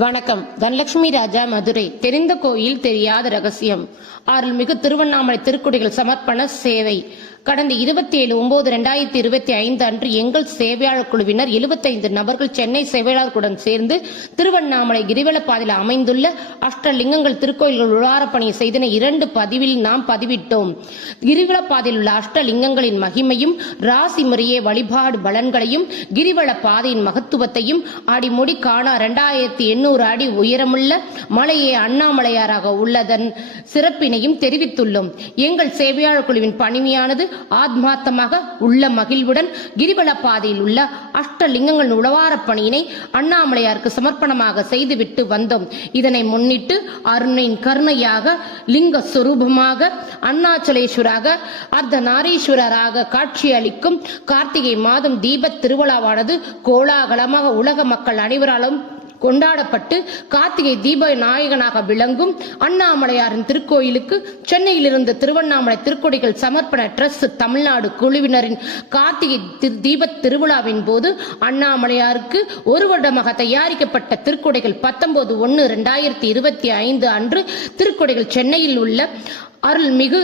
வணக்கம். தனலட்சுமி ராஜா, மதுரை. தெரிந்த கோயில் தெரியாத ரகசியம். அருள்மிகு திருவண்ணாமலை திருக்குடிகள் சமர்ப்பண சேவை. கடந்த 27/9/2025 அன்று எங்கள் சேவையாளர் குழுவினர் 75 நபர்கள் சென்னை சேவையாளர்களுடன் சேர்ந்து திருவண்ணாமலை கிரிவலப்பாதையில் அமைந்துள்ள அஷ்டலிங்கங்கள் திருக்கோயில்கள் உழாரப்பணியை செய்தன 2 பதிவில் நாம் பதிவிட்டோம். கிரிவலப்பாதையில் உள்ள அஷ்டலிங்கங்களின் மகிமையும் ராசி முறையே வழிபாடு பலன்களையும் கிரிவல பாதையின் மகத்துவத்தையும் அடிமுடி காண 2800 அடி உயரமுள்ள மலையே அண்ணாமலையாராக உள்ளதன் சிறப்பினையும் தெரிவித்துள்ளோம். எங்கள் சேவையாளர் குழுவின் பணிமையானது ஆத்மார்த்தமாக உள்ள மகிழ்வுடன் கிரிவல பாதையில் உள்ள அஷ்டலிங்கங்கள் உழவாரப் பணியினை அண்ணாமலையாருக்கு சமர்ப்பணமாக செய்துவிட்டு வந்தோம். இதனை முன்னிட்டு அருணின் கருணையாக லிங்க சொரூபமாக அருணாச்சலேஸ்வராக அர்த்தநாரீஸ்வரராக காட்சியளிக்கும் கார்த்திகை மாதம் தீபத் திருவிழாவானது கோலாகலமாக உலக மக்கள் அனைவராலும் கொண்டாடப்பட்டு கார்த்திகை தீப நாயகனாக விளங்கும் அண்ணாமலையாரின் திருக்கோயிலுக்கு சென்னையிலிருந்து திருவண்ணாமலை திருக்கொடிகள் சமர்ப்பண டிரஸ்ட் தமிழ்நாடு குழுவினரின் கார்த்திகை தீப திருவிழாவின் போது அண்ணாமலையாருக்கு ஒரு வருடமாக தயாரிக்கப்பட்ட திருக்கொடைகள் 19/1/2025 அன்று திருக்கொடைகள் சென்னையில் உள்ள அருள்மிகு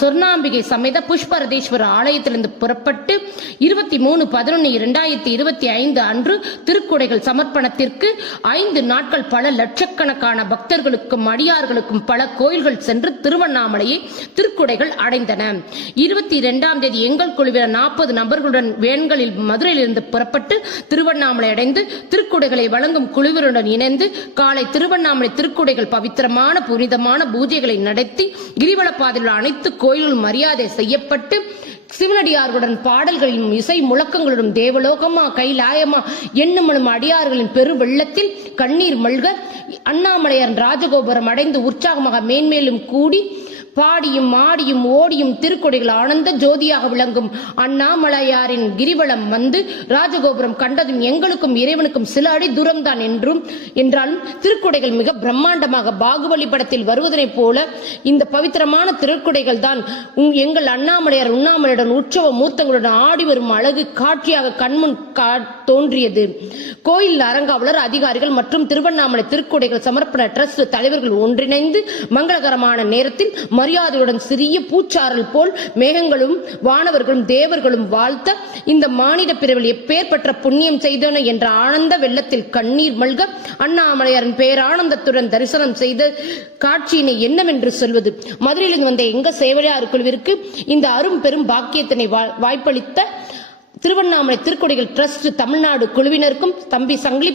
சொர்ணாம்பிகை சமேத புஷ்பரதேஸ்வரர் ஆலயத்திலிருந்து புறப்பட்டு 23/11/2025 அன்று திருக்குடைகள் சமர்ப்பணத்திற்கு 5 நாட்கள் பல லட்சக்கணக்கான பக்தர்களுக்கும் அடியார்களுக்கும் பல கோயில்கள் சென்று திருவண்ணாமலையை திருக்குடைகள் அடைந்தன. 22ஆம் தேதி எங்கள் குழுவினர் 40 நபர்களுடன் வேன்களில் மதுரையிலிருந்து புறப்பட்டு திருவண்ணாமலை அடைந்து திருக்குடைகளை வழங்கும் குழுவினருடன் இணைந்து காலை திருவண்ணாமலை திருக்குடைகள் பவித்திரமான புனிதமான பூஜைகளை நடத்தி கிரிவல பாதையில் அனைத்து கோயில்களும் மரியாதை செய்யப்பட்டு சிவனடியார்களுடன் பாடல்களிலும் இசை முழக்கங்களுடன் தேவலோகமா கைலாயமா எண்ணுமனும் அடியார்களின் பெரு வெள்ளத்தில் கண்ணீர் மல்க அண்ணாமலையார் ராஜகோபுரம் அடைந்து உற்சாகமாக மேன்மேலும் கூடி பாடியும் ஆடியும் ஓடியும் திருக்கொடைகள் ஆனந்த ஜோதியாக விளங்கும் அண்ணாமலையாரின் கிரிவலம் வந்து ராஜகோபுரம் கண்டதும் எங்களுக்கும் இறைவனுக்கும் சில அடி தூரம்தான் என்றாலும் திருக்கொடைகள் மிக பிரம்மாண்டமாக பாகுபலி படத்தில் வருவதனை போல இந்த பவித்திரமான திருக்கொடைகள் தான் எங்கள் அண்ணாமலையார் உண்ணாமலையுடன் உற்சவ மூர்த்தங்களுடன் ஆடி வரும் அழகு காட்சியாக கண்முன் தோன்றியது. கோயில் அரங்காவலர் அதிகாரிகள் மற்றும் திருவண்ணாமலை திருக்கொடைகள் சமர்ப்பண டிரஸ்ட் தலைவர்கள் ஒன்றிணைந்து மங்களகரமான நேரத்தில் மரியாதையுடன் சிறிய பூச்சாரல் போல் மேகங்களும் வானவர்களும் தேவர்களும் வாழ்த்த இந்த மானிட பிரிவில் எப்பேற்பட்ட புண்ணியம் செய்தன என்ற ஆனந்த வெள்ளத்தில் கண்ணீர் மல்க அண்ணாமலையாரின் பேரானந்தத்துடன் தரிசனம் செய்த காட்சியினை என்னவென்று சொல்வது. மதுரையிலிருந்து வந்த எங்க சேவையாளர் குழுவிற்கு இந்த அரும் பெரும் பாக்கியத்தினை வாய்ப்பளித்த திருவண்ணாமலை திருக்கொடிகள் டிரஸ்ட் தமிழ்நாடு குழுவினருக்கும் தம்பி சங்கிலி